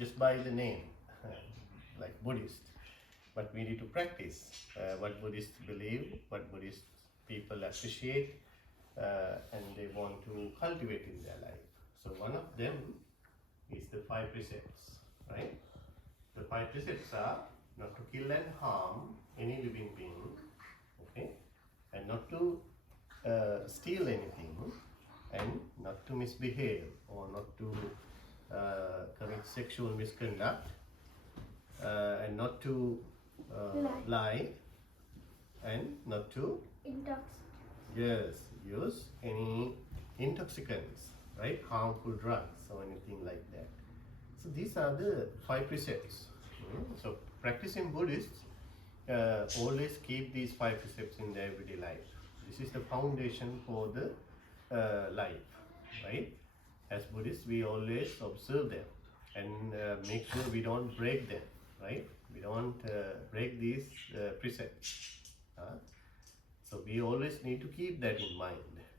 just by the name, like Buddhist. But we need to practice what Buddhists believe, what Buddhist people appreciate, and they want to cultivate in their life. So one of them is the 5 precepts, right? The 5 precepts are not to kill and harm any living being, okay, and not to steal anything, and not to misbehave or not to commit sexual misconduct, and not to lie, and not to use any intoxicants, right? Harmful drugs or anything like that. So these are the 5 precepts. So practicing Buddhists always keep these 5 precepts in their everyday life. This is the foundation for the life, right? As Buddhists, we always observe them and make sure we don't break them, right? We don't break these precepts. So we always need to keep that in mind.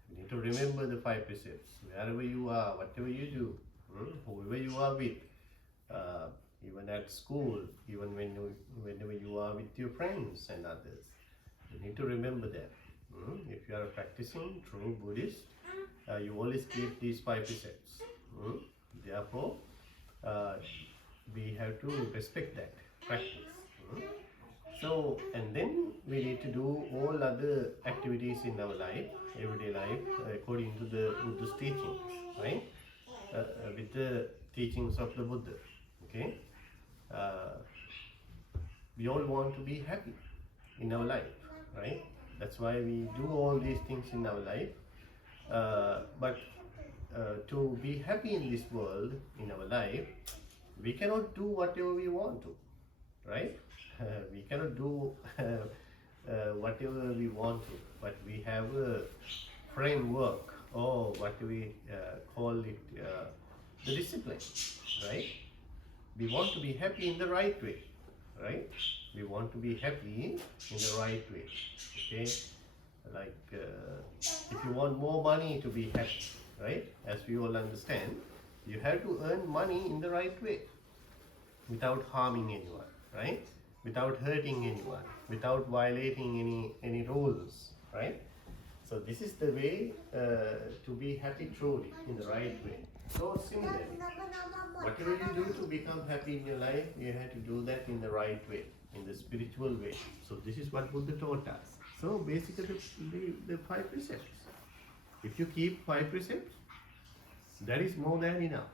We need to remember the 5 precepts. Wherever you are, whatever you do, whoever you are with, even at school, even whenever you are with your friends and others, you need to remember that. If you are a practicing true Buddhist, you always keep these 5 precepts. Therefore, we have to respect that practice. So, and then we need to do all other activities in our life, everyday life, according to the Buddhist teachings, right? With the teachings of the Buddha, okay? We all want to be happy in our life, right? That's why we do all these things in our life. But to be happy in this world, in our life, we cannot do whatever we want to, right? We cannot do whatever we want to, but we have a framework, or what we call it, the discipline, right? We want to be happy in the right way, right? We want to be happy in the right way, okay? Like if you want more money to be happy, right? As we all understand, you have to earn money in the right way, without harming anyone, right? Without hurting anyone, without violating any rules, right? So this is the way to be happy truly, in the right way. So similarly, whatever you do to become happy in your life, you have to do that in the right way, in the spiritual way. So this is what Buddha taught us. So basically the 5 precepts. If you keep 5 precepts, that is more than enough.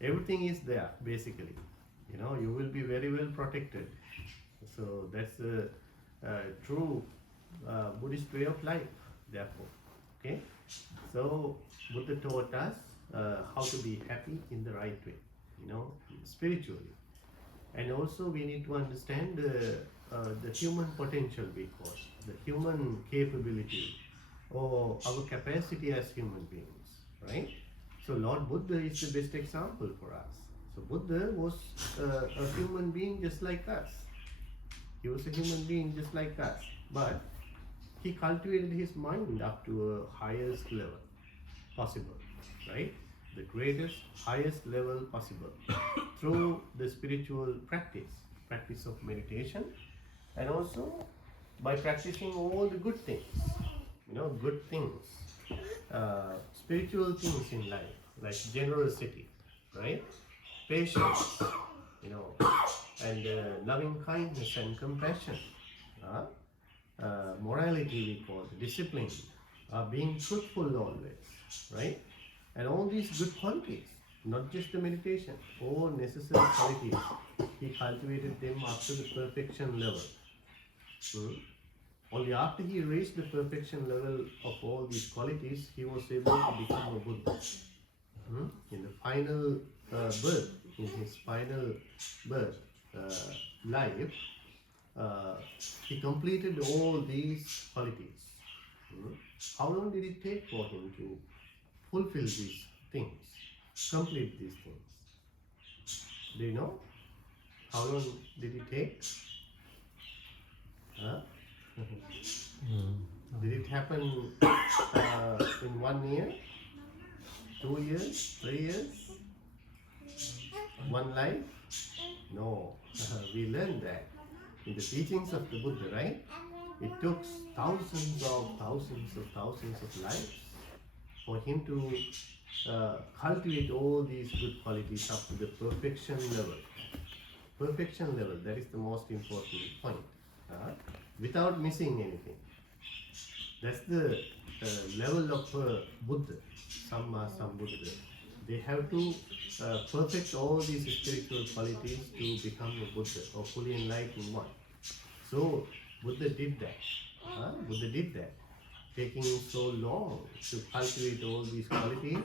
Everything is there, basically. You know, you will be very well protected. So that's the true Buddhist way of life, therefore. Okay? So Buddha taught us how to be happy in the right way, you know, spiritually. And also we need to understand the human potential, we call it, the human capability, or our capacity as human beings, right? So Lord Buddha is the best example for us. So Buddha was a human being just like us. He was a human being just like us. But he cultivated his mind up to a highest level possible, right? The greatest, highest level possible through the spiritual practice of meditation, and also by practicing all the good things, you know, good things, spiritual things in life, like generosity, right? Patience, you know, and loving kindness and compassion, morality, we call it, discipline, being truthful always, right? And all these good qualities, not just the meditation, all necessary qualities, he cultivated them up to the perfection level. Only after he reached the perfection level of all these qualities, he was able to become a Buddha. In the final birth, in his final birth life, he completed all these qualities. How long did it take for him to fulfill these things, complete these things? Do you know? How long did it take? Did it happen in 1 year, 2 years, 3 years? one life? No. We learned that in the teachings of the Buddha, right? It took thousands of lives for him to cultivate all these good qualities up to the perfection level. Perfection level, that is the most important point. Without missing anything. That's the level of Buddha, Samma Sambuddha. They have to perfect all these spiritual qualities to become a Buddha or fully enlightened one. So Buddha did that. Buddha did that, taking so long to cultivate all these qualities,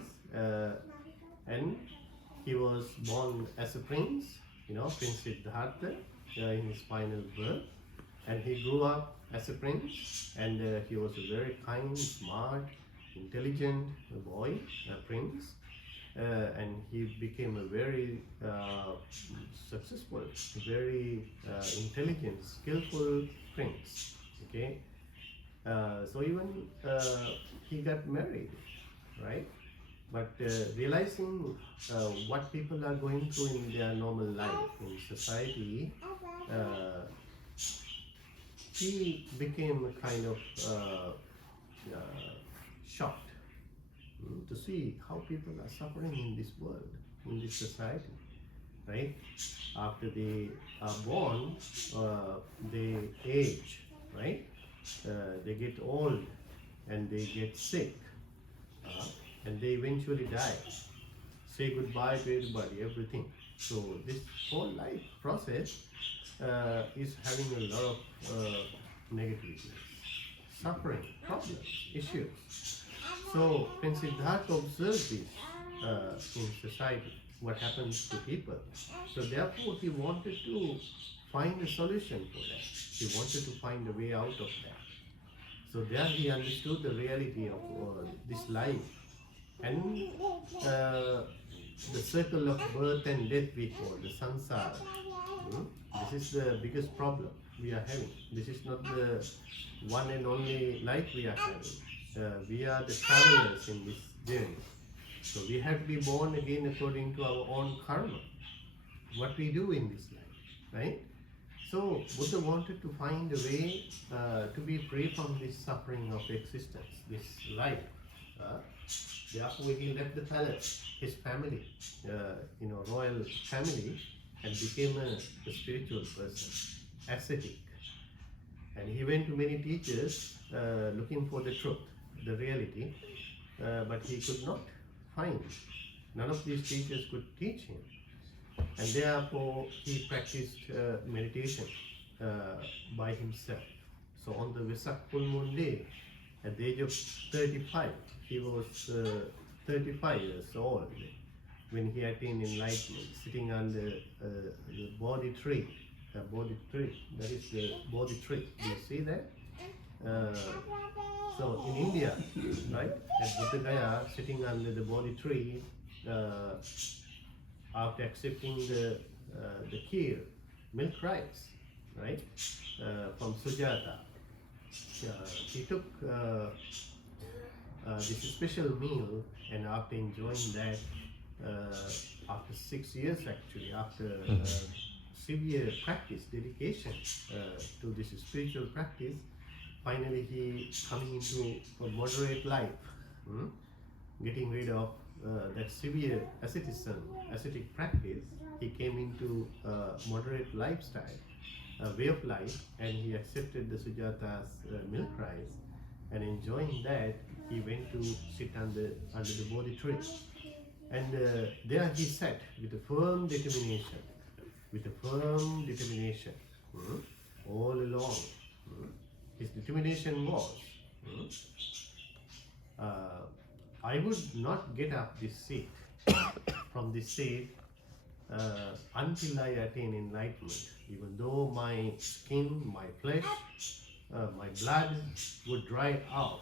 and he was born as a prince, Prince Siddhartha, in his final birth, and he grew up as a prince, and he was a very kind, smart, intelligent boy, prince, and he became a very successful, very intelligent, skillful prince. Okay, so even he got married, right? But realizing what people are going through in their normal life in society, he became a kind of shocked to see how people are suffering in this world, in this society, right? After they are born, they age, right? They get old and they get sick, and they eventually die. Say goodbye to everybody, everything. So this whole life process is having a lot of negativity, suffering, problems, issues. So Prince Siddhartha observed this in society, what happens to people. So therefore he wanted to find a solution for that. He wanted to find a way out of that. So there he understood the reality of this life, and the circle of birth and death we call the samsara. This is the biggest problem we are having. This is not the one and only life we are having. We are the travelers in this journey. So we have to be born again according to our own karma, what we do in this life, right? So Buddha wanted to find a way to be free from this suffering of existence, this life. Therefore he left the palace, his family, royal family, and became a spiritual person, ascetic. And he went to many teachers looking for the truth, the reality, but he could not find. None of these teachers could teach him. And therefore he practiced meditation by himself. So on the Vesak full moon day, at the age of 35, he was 35 years old when he attained enlightenment, sitting under the Bodhi tree. That is the Bodhi tree. Do you see that? So in India, right, at Buddha Gaya, sitting under the Bodhi tree, after accepting the kheer, milk rice, right, from Sujata, he took this special meal, and after enjoying that, after 6 years actually, after severe practice, dedication to this spiritual practice, finally he coming into a moderate life, getting rid of that severe ascetic practice. He came into a moderate lifestyle, way of life, and he accepted the Sujata's milk rice, and enjoying that, he went to sit under the Bodhi tree. And there he sat with a firm determination, all along. His determination was, I would not get up this seat, from this seat, until I attain enlightenment. Even though my skin, my flesh, my blood would dry out,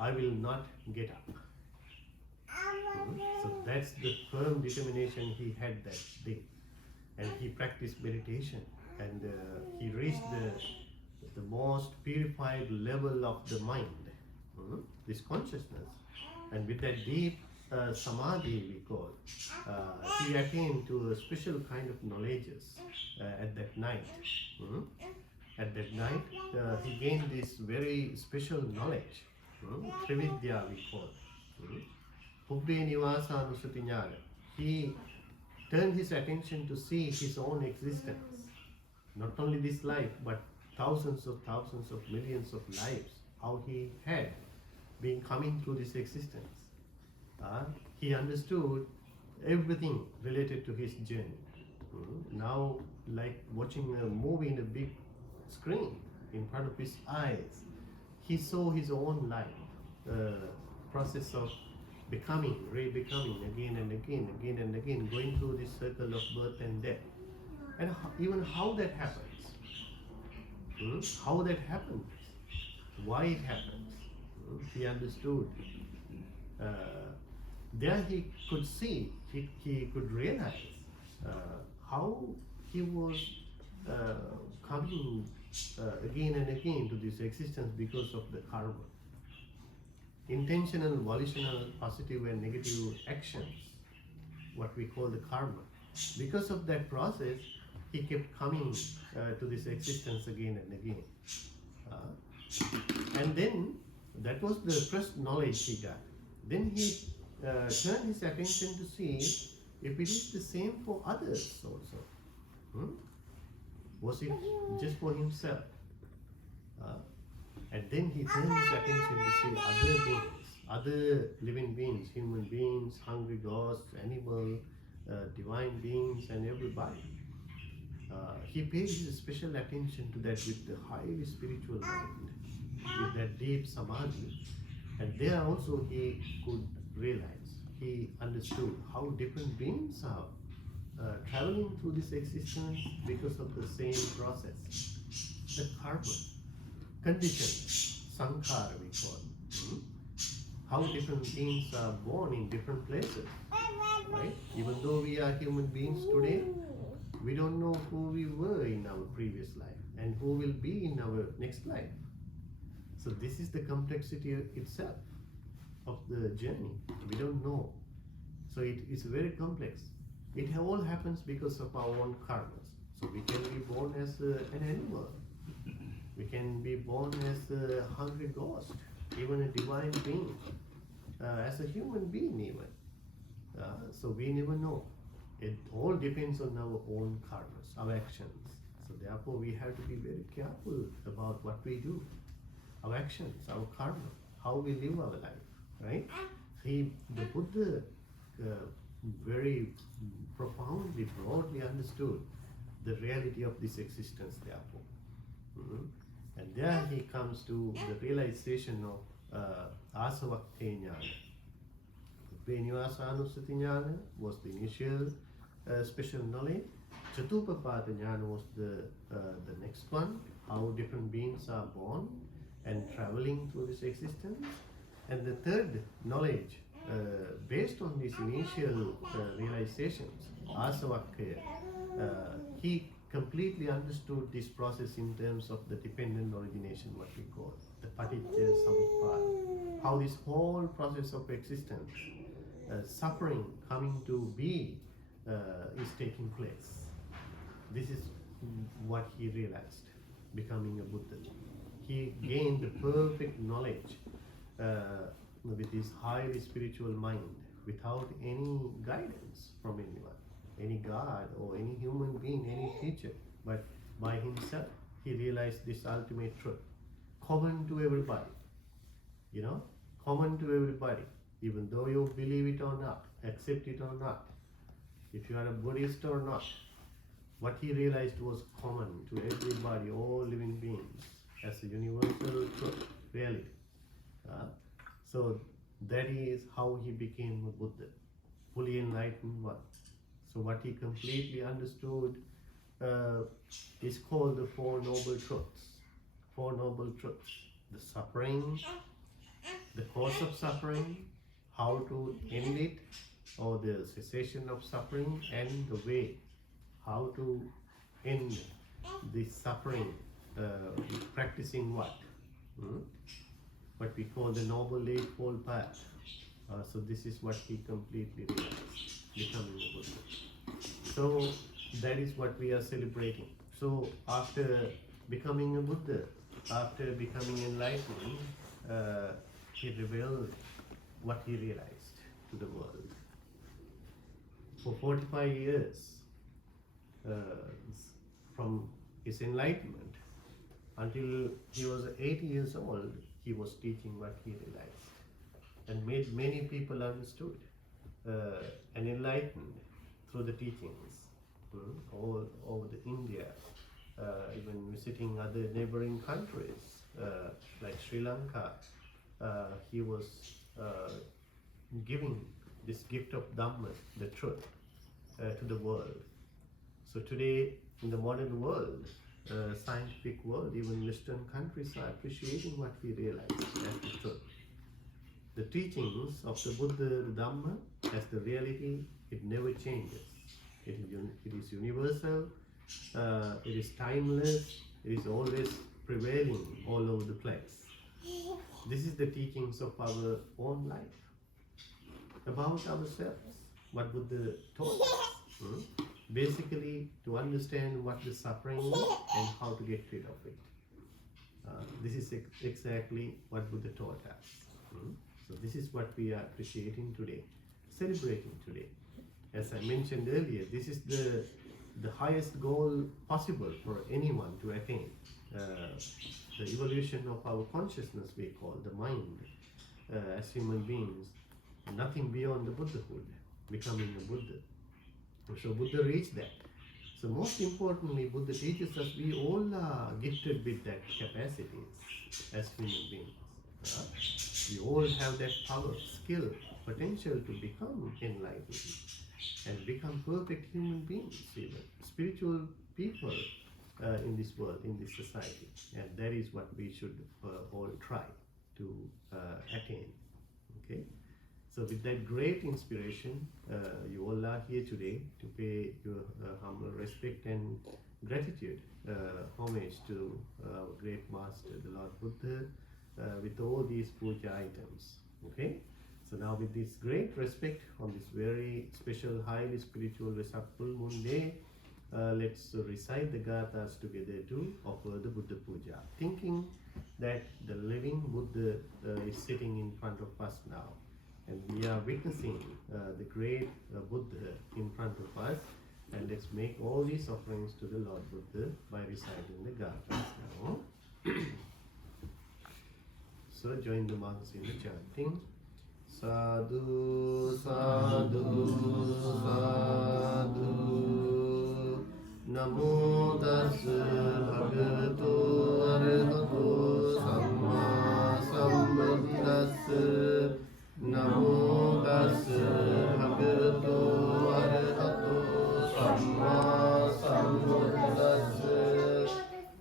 I will not get up. So that's the firm determination he had that day. And he practiced meditation, and he reached the most purified level of the mind, this consciousness. And with that deep samadhi, we call. He attained to a special kind of knowledges at that night. Mm? At that night, he gained this very special knowledge. Trividya, we call. Pubbe nivasa anusati jnana. He turned his attention to see his own existence. Not only this life, but thousands of millions of lives, how he had been coming through this existence. He understood everything related to his journey. Now, like watching a movie in a big screen in front of his eyes, he saw his own life, process of becoming, re-becoming again and again, going through this circle of birth and death. And even how that happens. How that happens, why it happens. He understood. There he could see, he could realize how he was coming again and again to this existence because of the karma. Intentional, volitional, positive and negative actions, what we call the karma. Because of that process, he kept coming to this existence again and again. And then, that was the first knowledge he got. Then he turned his attention to see if it is the same for others also. Was it just for himself? And then he turned his attention to see other beings, other living beings, human beings, hungry ghosts, animal, divine beings, and everybody. He paid his special attention to that with the highly spiritual mind, with that deep samadhi. And there also he could realize, he understood how different beings are traveling through this existence because of the same process. The karma, conditions, sankhara we call it. How different beings are born in different places, right? Even though we are human beings today, we don't know who we were in our previous life and who will be in our next life. So this is the complexity itself of the journey. We don't know. So it is very complex. It all happens because of our own karmas. So we can be born as an animal. We can be born as a hungry ghost, even a divine being, as a human being even. So we never know. It all depends on our own karmas, our actions. So therefore we have to be very careful about what we do. Our actions, our karma, how we live our life, right? The Buddha very profoundly, broadly understood the reality of this existence, therefore. And there he comes to the realization of asavakte jnana. Venivasa-anusati jnana was the initial special knowledge. Chatupapada jnana was the next one, how different beings are born and traveling through this existence. And the third knowledge, based on these initial realizations, asavakya, he completely understood this process in terms of the dependent origination, what we call the paticca samuppada. How this whole process of existence, suffering coming to be, is taking place. This is what he realized, becoming a Buddha. He gained the perfect knowledge with his highly spiritual mind, without any guidance from anyone, any god or any human being, any teacher, but by himself he realized this ultimate truth, common to everybody, common to everybody, even though you believe it or not, accept it or not, if you are a Buddhist or not. What he realized was common to everybody, all living beings, as a universal truth, reality. So that is how he became a Buddha, fully enlightened one. So what he completely understood is called the Four Noble Truths. Four Noble Truths. The suffering, the cause of suffering, how to end it, or the cessation of suffering, and the way, how to end this suffering, practicing what? What we call the Noble Eightfold Path. So this is what he completely realized, becoming a Buddha. So that is what we are celebrating. So after becoming a Buddha, after becoming enlightened, he revealed what he realized to the world. For 45 years, from his enlightenment until he was 80 years old, he was teaching what he realized and made many people understood and enlightened through the teachings all over India, even visiting other neighboring countries like Sri Lanka. He was giving this gift of Dhamma, the truth, to the world. So today, in the modern world, scientific world, even Western countries are appreciating what we realize as the truth. The teachings of the Buddha, the Dhamma, as the reality, it never changes. It is universal, it is timeless, it is always prevailing all over the place. This is the teachings of our own life, about ourselves, what Buddha taught us. Basically, to understand what the suffering is and how to get rid of it. This is exactly what Buddha taught us. So this is what we are appreciating today, celebrating today. As I mentioned earlier, this is the highest goal possible for anyone to attain. The evolution of our consciousness, we call the mind, as human beings, nothing beyond the Buddhahood, becoming a Buddha. So Buddha reached that. So most importantly, Buddha teaches us we all are gifted with that capacities as human beings. We all have that power, skill, potential to become enlightened and become perfect human beings, even spiritual people in this world, in this society. And that is what we should all try to attain. Okay? So with that great inspiration, you all are here today to pay your humble respect and gratitude, homage to our great master, the Lord Buddha, with all these puja items. Okay? So now with this great respect on this very special, highly spiritual Vesak full moon day, let's recite the gathas together to offer the Buddha puja, thinking that the living Buddha is sitting in front of us now. And we are witnessing the great Buddha in front of us. And let's make all these offerings to the Lord Buddha by reciting the gathas now. So join the monks in the chanting. Sadhu, sadhu, sadhu. Namo tassa bhagavato arahato samma sambuddhassa. Namo tassa bhagavato arahato samma sambuddhassa.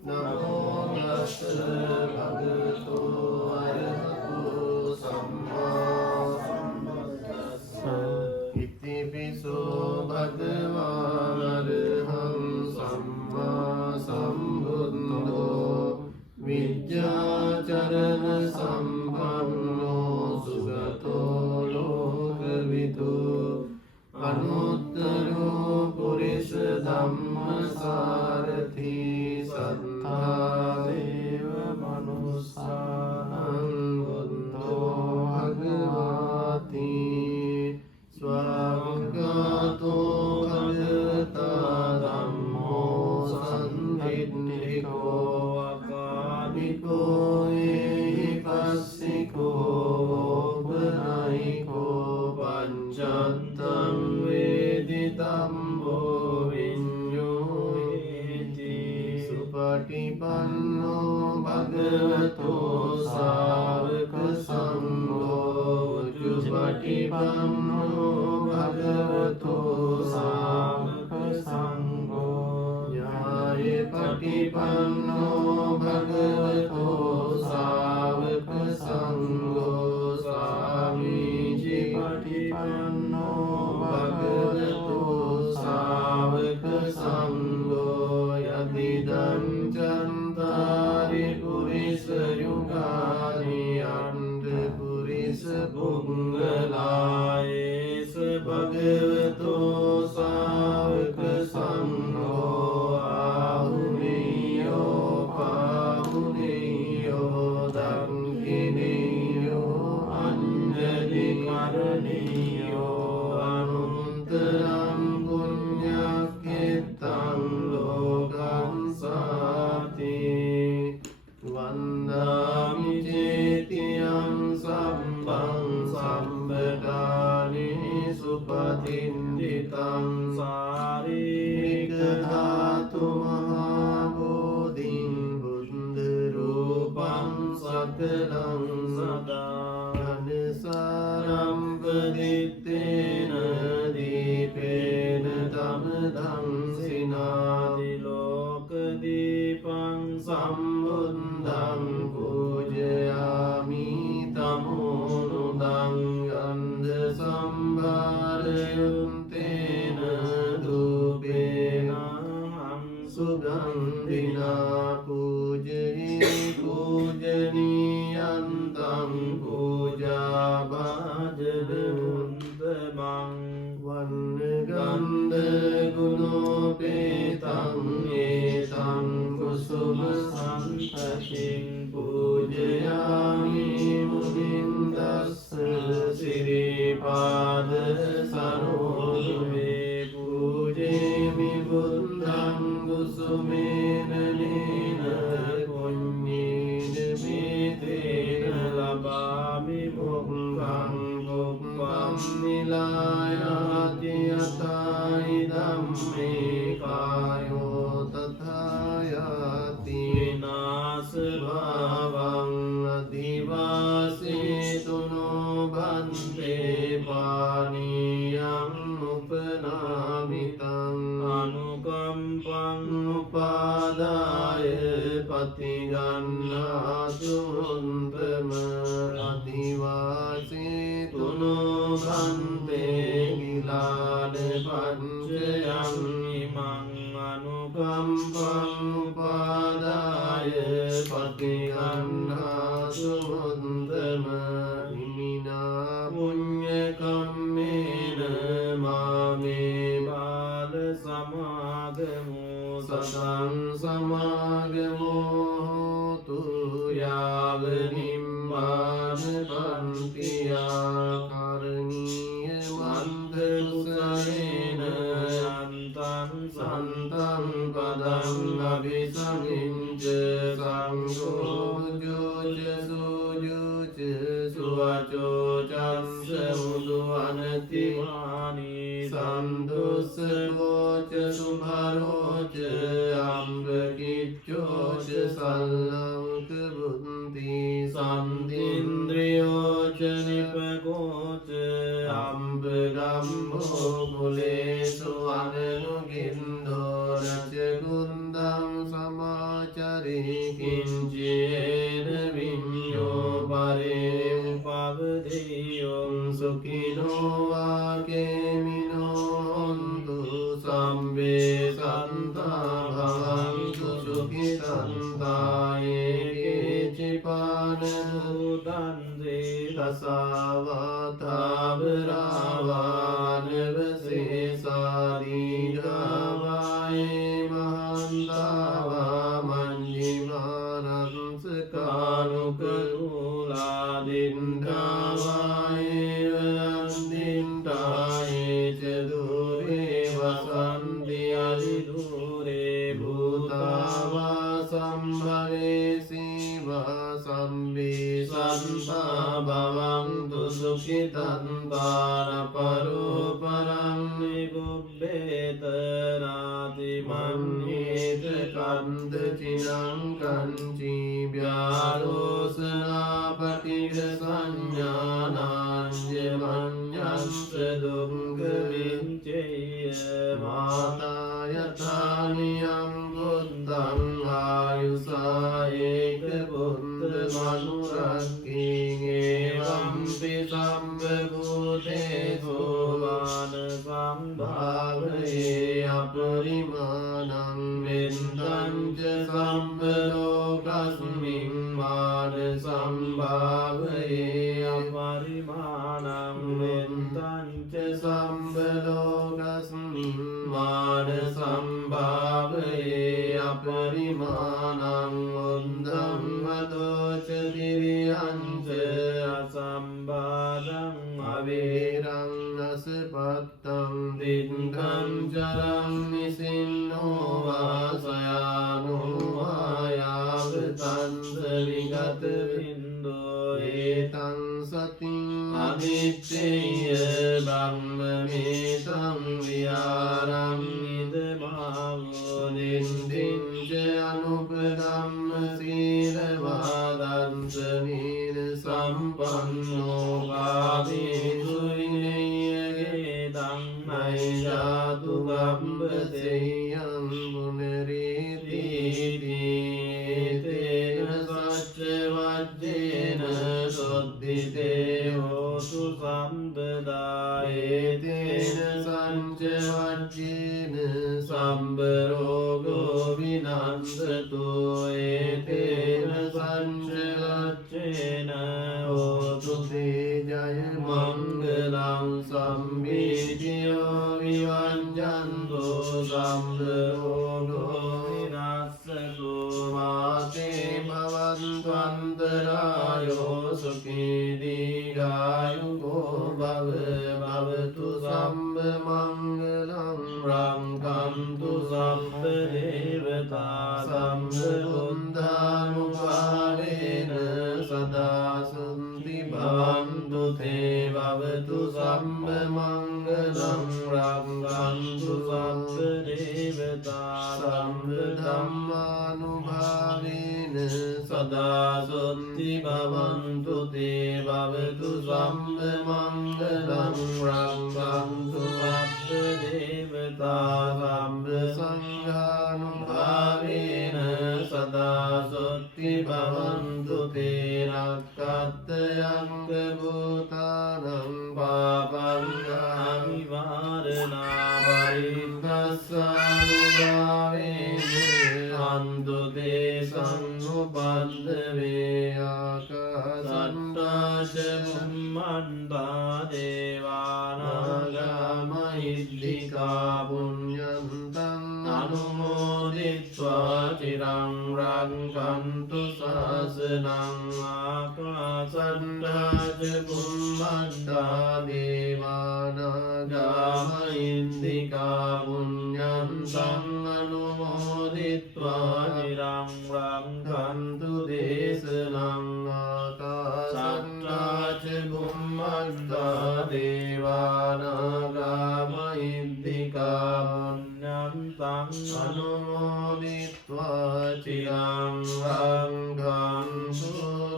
Namo tassa bhagavato arahato samma sambuddhassa. Iti piso bhagavan araham samma sambuddho vidyacharana sampanno sugato lokavidu anuttaro purisa dhamma sarathi sattha deva manussānaṁ buddho bhagavati swagato bhagavata dhammo sandhidhiko akādiko ehipassiko panayiko panchattam veditambo viññoyeti supatipanno bhagavato sāvaka sangho ujjupatipanno bhagavato sāvaka sangho ñāye patipanno bhagavato sāvaka sangho svamiji patipanno bhagavato sāvaka sangho yadidam chantari purisa yugani anta purisa punggala Bhagavato Sāvaka Sangho Āhuniyo Pāhuniyo Dakkiniyo Anjali Karaniyo Anuntaram Punyakettam Lokam Sati Vandami Cetiyam Sampang Sambadani Supatinditam Sarikadhatu Mahabodhim Buddharupam Sakalam Sadasaram Padittena Dipena Tamadam Sinadilokadipam Sambuddham Pujayami Tamonudam Gandha Sambharayuntena Dupena Sugandhina Pujayi Pujaniyantam Puja Bhajanuntamam Vannagandha Gunopetam Etam Kusuma Santatim Pujayami Munindassa Siripada Sarodhe Pujemi Buddham Kusumena Nena Punyena Metena Labami Bhukkham Bhukkham Nilayati Ataidam Mekayo Tathayati Vinasabhavang Adivasituno Bhante Paniyam Upanamitam Anukampam Upadaya Patigannatu Untama Adivasituno Bhante Gilane Panchayam Imang Anukampam Upadaya Patigannatu Untama Imina Punya Kammena Mame Bala Samagamo Satang Samagamo Tu Yavanimmana Pantiya Karaniya Mandhusaena Yantam Santam Padam Abhisaminja Sangho Juja Sujuja Suvacho Chansa Mudu Anatimani Sandhusa Gocha Subharocha Ambedkar Sallamka Buddhi Sandindriyocha Nipagocha Ambegambo Bulesu Ananugindo Rachagundam Samachari Kinchena Vinyo Pare Upavadeyom Sukhino Vakemino Hontu Sambe Santa Bhavantu Sukhitanta Eke Chipanadutande Tasavata Brahvanavase Sarigavaye Mahantava Manjimaransakanukula Dindavaye Vandindaye Chadure Vasanti Adidure Bhutava Sambhave Siva Sambi Santa Bhavantu Sukhitantara Paruparam Nigubbeta Manyeta Kanta Chinam Kanchi Vyalosana Patiga Sanyananja Manyanta Dunga Vinchaya Mata Yataniyam Buddham Ayusa Eka Buddha Manurakki Evam Pisambhute Suvana Sambhavaye Aparimanam Vintancha Sambhalokasmin Vana Sambhavaye Aparimanam Vintancha Sambhavaye සම්බලෝකස්මින් මාන සම්භාවයේ අපරිමානං උද්ධං වදෝච තිරියංච අසම්බාධං අවේරං අසපත්තං දින්දං චරං නිසින්නෝ වාසයානෝ ආයාවතන්ත විගත වින්දෝ ඒතං සතින් අදිත්තේය බ්‍රහ්මමේතං විහාරං ඉදමාවෝ නින්දිංච අනුපදම්ම සීලවාදං සනීන සම්පන්නෝ භාවේසු විනය්‍යගේ ධම්මයි ජාතු ගම්බසෙයං පුනරීතිති තේන සච්ච වජ්ජේන සොද්ධිතේ හෝතු සම්පදායේ තේන සංච වජ්ජේන සම්බරෝගෝ විනන්දතු ඒතේන සංච වජ්ජේන හෝතු තේජය මංගලං සම්බීතියෝ විවංජන්තෝ සම්බරෝගෝ විනස්සතු මාතේ භවන්ත්වන්තරායෝ සුඛී දීඝායුකෝ භව භවතු සම්බ මංගලං රංකන්තු සම්බ දේවතා සම්බ බුද්ධානුභාවේන සදා සුන්ති භවන්තු තේ භවතු සම්බ මංගලං රංකන්තු සම්බ දේවතා සම්බ ධම්මානුභාවේන සදා සුන්ති භවන්තු තේ භවතු සම්බ මංගලං රංකන්තු සම්බ දේවතා සම්බ සංඝානුභාවේන සදා සුන්ති භවන්තු තේ රක්ඛත්තයං භූතානං පාපං විවාරණා පරිද්දස්සානුභාවේන අන්තු දේසං උපද්දවේ ආකාසට්ටා ච බුම්මණ්ඩා දේවානාගා මහිද්దికා පුඤ්ඤන්තං අනුමෝදිත්වා චිරං රක්ඛන්තු ශාසනං ආකාසට්ටා ච බුම්මණ්ඩා දේවානාගා මහිද්దికා පුඤ්ඤන්තං අනුමෝදිත්වා චිරං රක්ඛන්තු දේශනං ආකාසට්ටා ච බුම්මණ්ඩා දේවානාගා මහිද්దికා පුඤ්ඤන්තං අනුමෝදිත්වා චිරං රක්ඛන්තු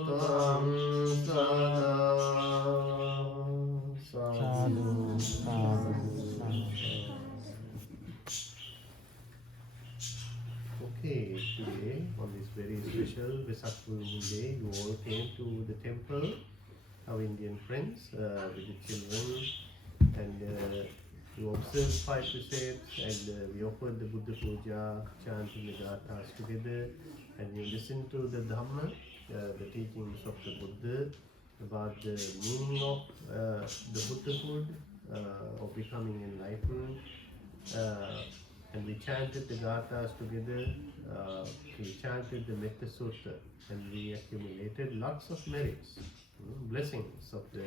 ත්වං සදා. සාදු සාදු. Okay, today on this very special Vesak full moon day, you all came to the temple, our Indian friends, with the children, and you observed 5 precepts, and we offered the Buddha Puja, chanting the Gathas together, and you listened to the Dhamma, the teachings of the Buddha, about the meaning of the Buddhahood, of becoming enlightened. And we chanted the Gathas together, we chanted the Metta Sutta, and we accumulated lots of merits, blessings of the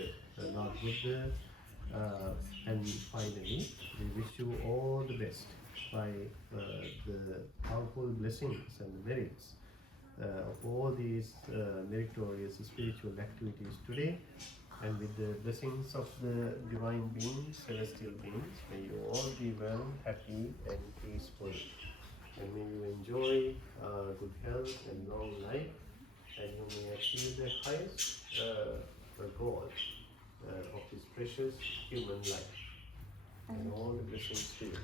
Lord Buddha, and finally we wish you all the best by the powerful blessings and the merits of all these meritorious spiritual activities today, and with the blessings of the divine beings, celestial beings, may you all be well, happy and peaceful, and may you enjoy good health and long life, and you may achieve the highest goal of this precious human life, and all the blessings to you.